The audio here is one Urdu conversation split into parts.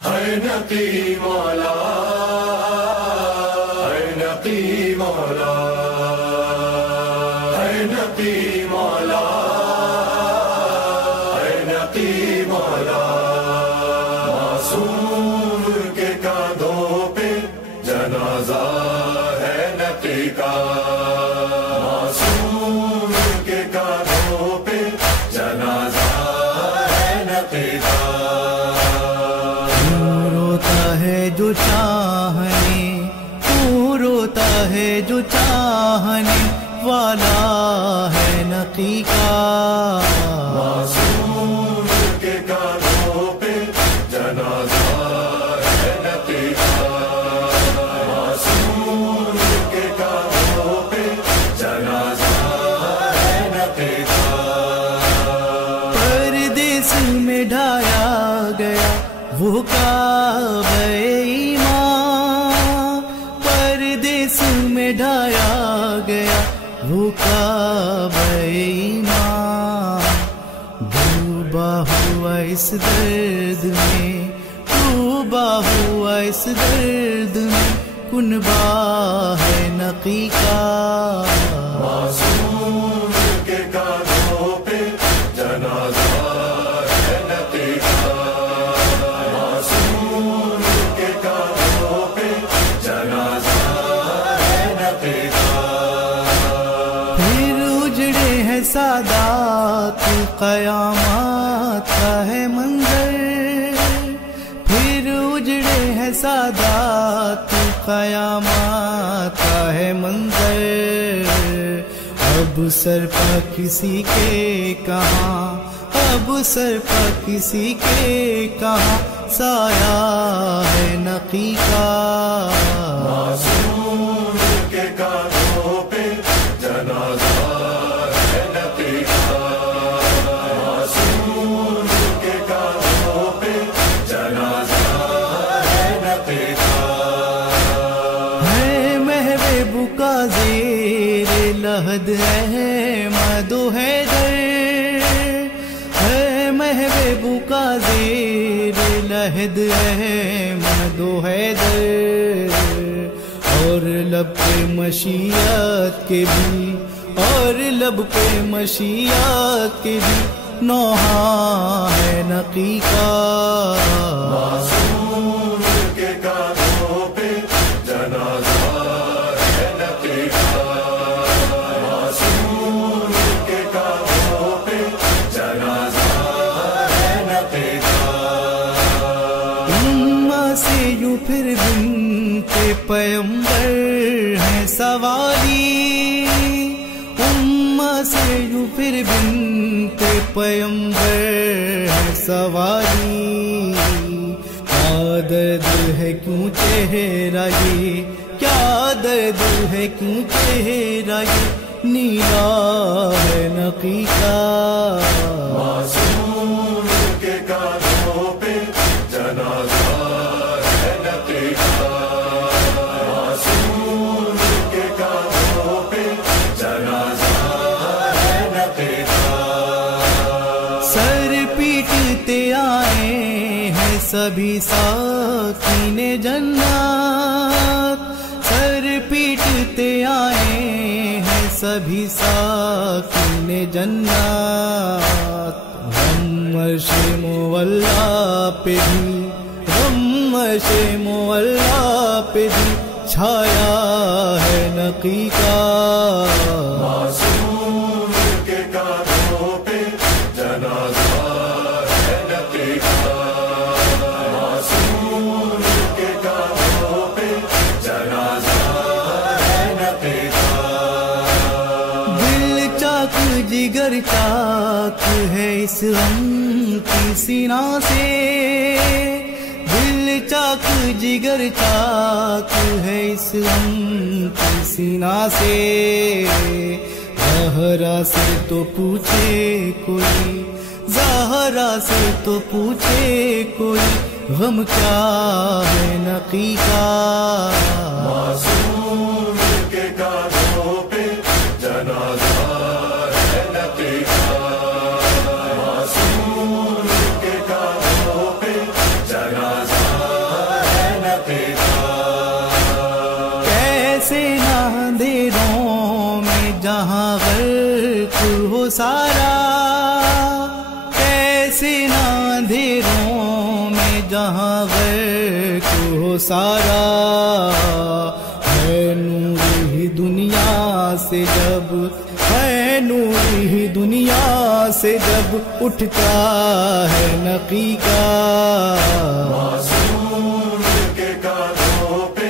ہے نقی مولا، ہے نقی مولا، ہے نقی مولا، ہے نقی مولا۔ معصوم کے کاندھوں پہ جنازہ ہے نقی کا، معصوم کے کاندھوں پہ جنازہ ہے نقی کا۔ جو چاہنے تو روتا ہے، جو چاہنے والا ہے نقی کا۔ معصوم کے کاندھوں پہ جنازہ ہے نقی کا، معصوم کے کاندھوں پہ جنازہ ہے نقی کا۔ پردیس میں ڈھایا گیا وہ کعبہ ایمان، پردیس میں ڈھایا گیا وہ کعبہ ایمان۔ ڈوبا ہوا اس درد میں، ڈوبا ہوا اس درد میں، کنبہ ہے نقی کا۔ معصوم کے کاندھوں پہ جنازہ ہے نقی کا، معصوم کے کاندھوں پہ جنازہ ہے نقی کا۔ پھر اجڑے ہیں سادات، قیامت کا ہے منظر، پھر اجڑے ہیں سادات، قیامت کا ہے منظر۔ اب سر پہ کسی کے کہاں، اب سر پہ کسی کے کہاں، سایہ ہے نقی کا۔ معصوم کے کاندھوں پہ جنازہ ہے نقی کا، معصوم کے کاندھوں پہ جنازہ ہے نقی کا۔ ہے محبوب کا زیر لحد احمد و حیدر، ہے محبوب کا زیر لحد احمد و حیدر۔ اور لب پہ مشیت کے بھی، اور لب پہ مشیت کے بھی، نوحہ ہے نقی کا۔ معصوم کے کاندھوں پہ جنازہ ہے نقی کا، معصوم کے کاندھوں پہ جنازہ ہے نقی کا۔ امت سے یوں پھر بنت پیمبر ہیں سوالی، امت سے یوں پھر بنت پیمبر ہیں سوالی۔ کیا درد ہے کیوں چہرہ یہ، کیا درد ہے کیوں چہرہ یہ، نیلا ہے نقی کا۔ معصوم کے کاندھوں پہ جنازہ ہے نقی کا، معصوم کے کاندھوں پہ جنازہ ہے نقی کا۔ سر پیٹتے آئے ہیں سبھی ساکین جنت، سر پیٹتے آئے ہیں سبھی ساکین جنت۔ غم عرش مولا پہ بھی، غم عرش مولا پہ بھی، چھایا ہے نقی کا۔ معصوم کے کاندھوں پہ جنازہ ہے نقی کا، معصوم کے کاندھوں پہ جنازہ ہے نقی کا۔ دل چاک جگر چاک ہے اس غم کی سینہ سے، دل چاک جگر چاک ہے اس غم کی سینہ سے۔ زہرا سے تو پوچھے کوئی، زہرا سے تو پوچھے کوئی، غم کیا ہے نقی کا۔ معصوم کے کاندھوں پہ جنازہ ہے نقی کا، معصوم کے کاندھوں پہ جنازہ کیسے نہ اندھیروں میں جہاں غرق ہو سارا، کیسے نہ اندھیروں میں جہاں غرق ہو سارا، ہے نور ہی دنیا سے جب، ہے نور ہی دنیا سے جب اٹھتا ہے نقی کا، معصوم کے کاندھوں پہ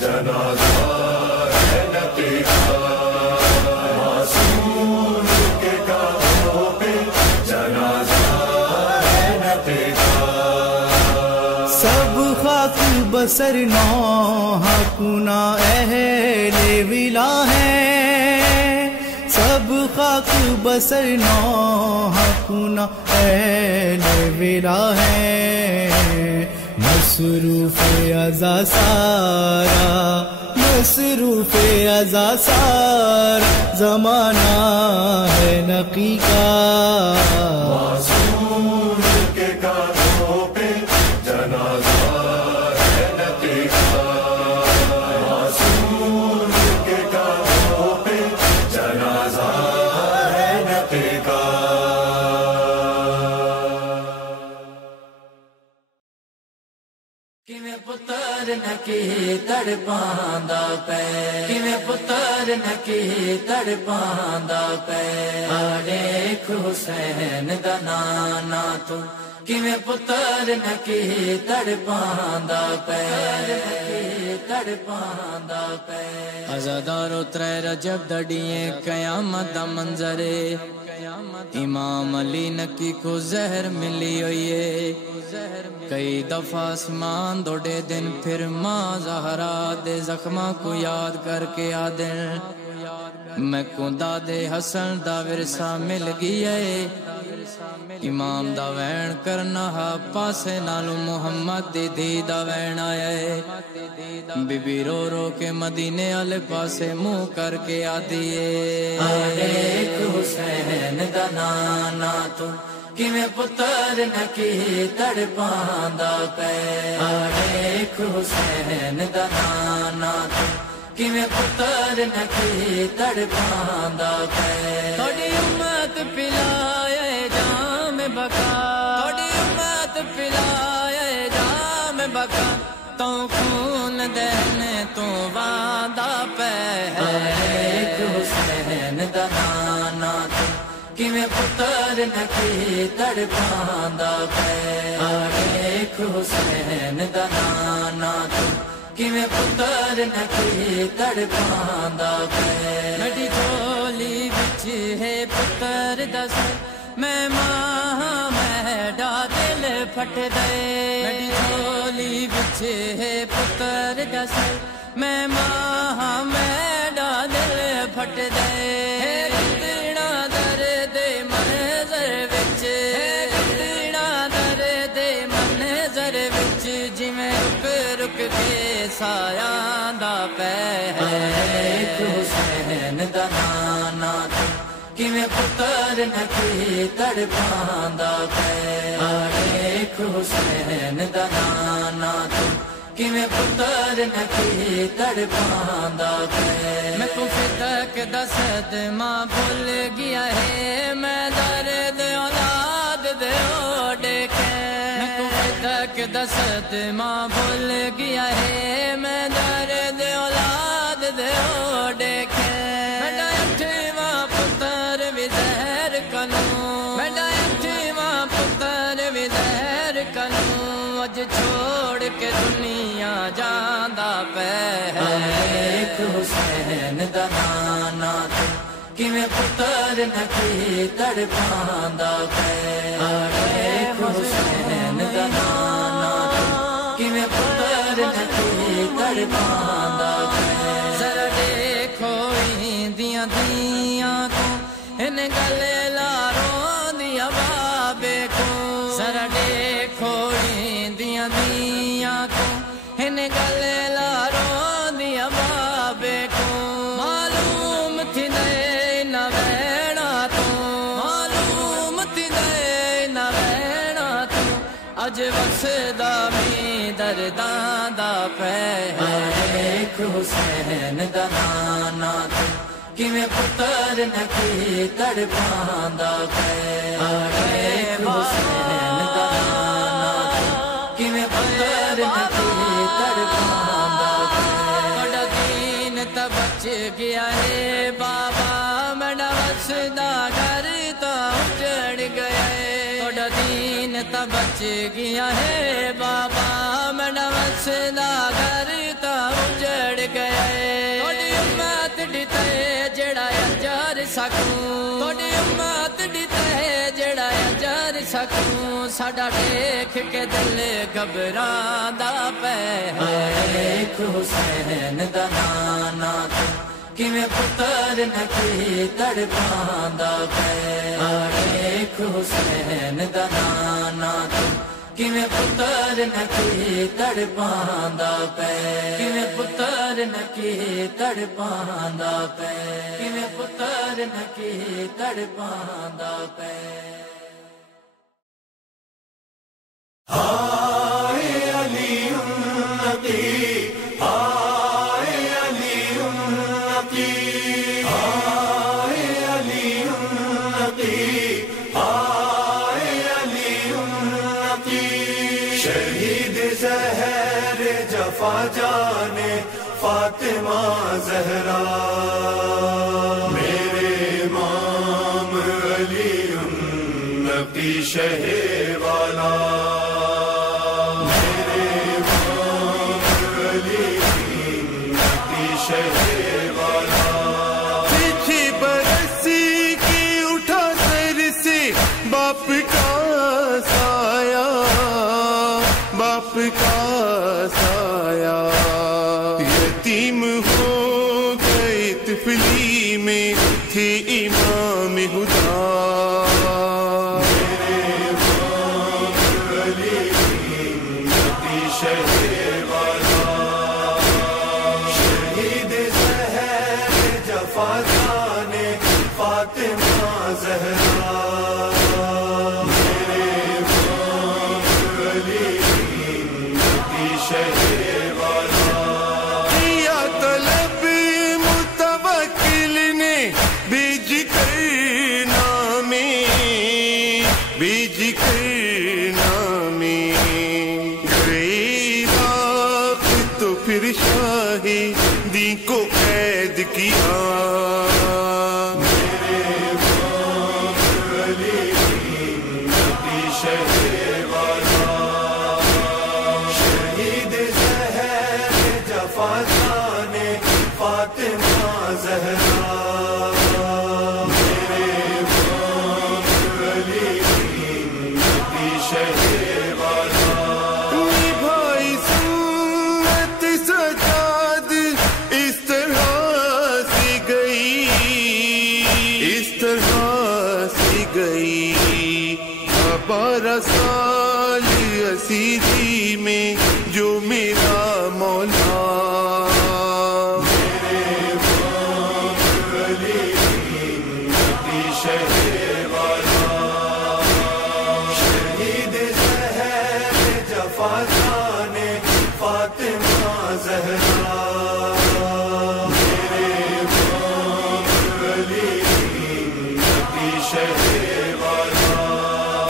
جنازہ ہے نقی کا، معصوم کے کاندھوں پہ جنازہ ہے نقی کا، سب خاک بسر نوح کنا اہل ولا ہیں، سب خاک بسر نوح کنا اہل ولا ہیں، مصروف ازا سارا، مصروف ازا سارا زمانہ ہے نقی کا، معصوم کے کاندھوں پہ جنازہ ہے نقی کا، معصوم کے کاندھوں پہ جنازہ ہے نقی کا۔ کیویں پتر نکی تڑپاندا پے، کیویں پتر نکی تڑپاندا پے، دیکھ حسین دا نانا تو، کیویں پتر نکی تڑپاندا پے، تڑپاندا پے، عزادارو ترے رجب دڑیے قیامت دا منظرے، امام علی نکی کو زہر ملی ہوئی ہے، کئی دفعہ آسمان دوڑے دن پھر ماں زہرا دے زخمہ کو یاد کر کے آدن، میں کو دادے حسن دا ورثہ مل گیا ہے، امام دا وین کرنا ہا پاسے نالو محمد دی دی دا وین آیا ہے، بی بی رو رو کے مدینے والے پاسے منہ کر کے آدھی ہے، دیکھ حسین دا نانا تو، کیویں پتر نکی تڑپاندا پے، دیکھ حسین دا نانا تو، کیویں پتر نکی تڑپاندا پے، تھوڑی امت پلائے جام بکا، تھوڑی امت پلائے جام بکا، تو خون دینے تو وعدہ پہ، دیکھ حسین دا نانا تو، کیویں پتر نکی تڑپاندا پے، دیکھ حسین دا نانا تو، کیویں پتر نکی تڑپاندا پے، میری جھولی وچ ہے پتر دا سر، میں ماں میڈا دل پھٹ دے، میری جھولی وچ ہے پتر دا سر، میں ماں میڈا دل پھٹ دے، گندنا درد منظر وچ، گندنا درد منظر وچ، جویں رک رک کے سایاں دا پے، دیکھ حسین دا نانا تو، کیویں پتر نکی تڑپاندا پے، دیکھ حسین دا نانا تو، کیویں پتر نکی تڑپاندا پے، میں کو فتک دا صدمہ بھول گیا ہے، میں درد اولاد دے دیکھے، میں کو فتک دا صدمہ بھول گیا ہے، میں درد اولاد دے دیکھے، میرا اٹھواں پتر بھی زہر کنوں، میرا اٹھواں پتر بھی زہر کنوں، اج چھوڑ کے دنیا جاندا پے، دیکھ حسین دا نانا تو، کیویں پتر نکی تڑپاندا پے، دیکھ حسین دا نانا تو، کیویں پتر نکی تڑپاندا پے، ذرا دیکھو دیاں دیاں کو، ان گلے لاروں دیا بابے کو، ذرا دیکھو دیاں دیاں کو، ان گلے لاروں دیا بابے کو، معلوم تھی نئے نہ وینا تو، معلوم تھی نئے نہ وینا تو، اج وسدا می درداں دا پہ ایک حسین دا نانا تو کیویں پتر نکی تڑپاندا پہ ایک حسین دا نانا تو کیویں پتر نکی تڑپاندا پہ تہاڈا دین تا بچ گیا ہے بابا میرا وسدا گھر تا اجڑ گیا ہے تہاڈا دین تا بچ گیا ہے بابا میرا وسدا گھر تا اجڑ گیا ہے تہاڈی امت ڈتے جڑا اجر سکوں تہاڈی امت ڈتے جڑا اجر سکوں ساڈا دیکھ کے دل گھبراندا پے ایک حسین دا نانا تو کیویں پتر نکی تڑپاندا پے ایک حسین دا نانا تو کیویں پتر نکی تڑپاندا پے کیویں پتر نکی تڑپاندا پے کیویں پتر نکی تڑپاندا پے ہائے علی النقی ہائے علی النقی ہائے علی النقی ہائے علی النقی شہید زہر جفا جانے فاطمہ زہرا میرے امام علی النقی شہر والا باپ کا سایہ باپ کا سایہ یتیم ہو گئے طفلی میں تھے امام ہدا میرے امام علی النقی شہر والا شہید زہر جفا جانے فاطمہ زہرا بیج کرنا میں گئے راک تو پھر شاہی دین کو قید کیا میرے امام علی النقی شہر والا شہید زہر جفا جانے فاطمہ زہرا بھائی سنت سجاد اس طرح سے گئی اس طرح سے گئی 12 سال اسیری میں جو میرا مولا میرے امام علی النقی شہر والا شہید زہر جفا جانے فاطمہ زہرا میرے امام علی النقی شہر والا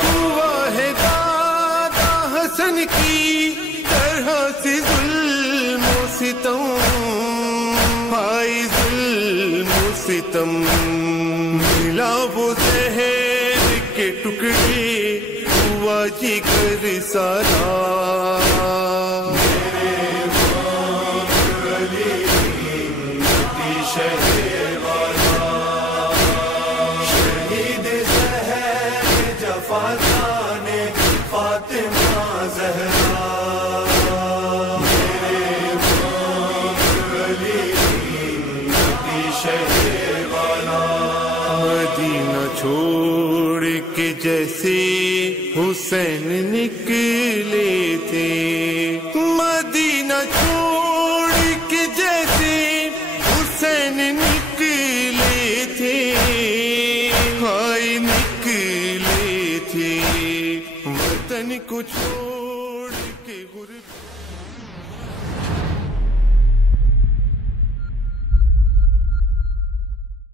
ہوا ہے دادا حسن کی طرح سے ظلم و ستم بھائی ظلم و ستم ملا وہ زہر کے ٹکڑے ہوا جگر سارا میرے امام علی النقی شہر والا شہید زہر جفا جانے فاطمہ زہرا میرے امام علی النقی شہر والا مدینہ چھوڑ کے جیسے حسین نکلے تھے مدینہ چھوڑ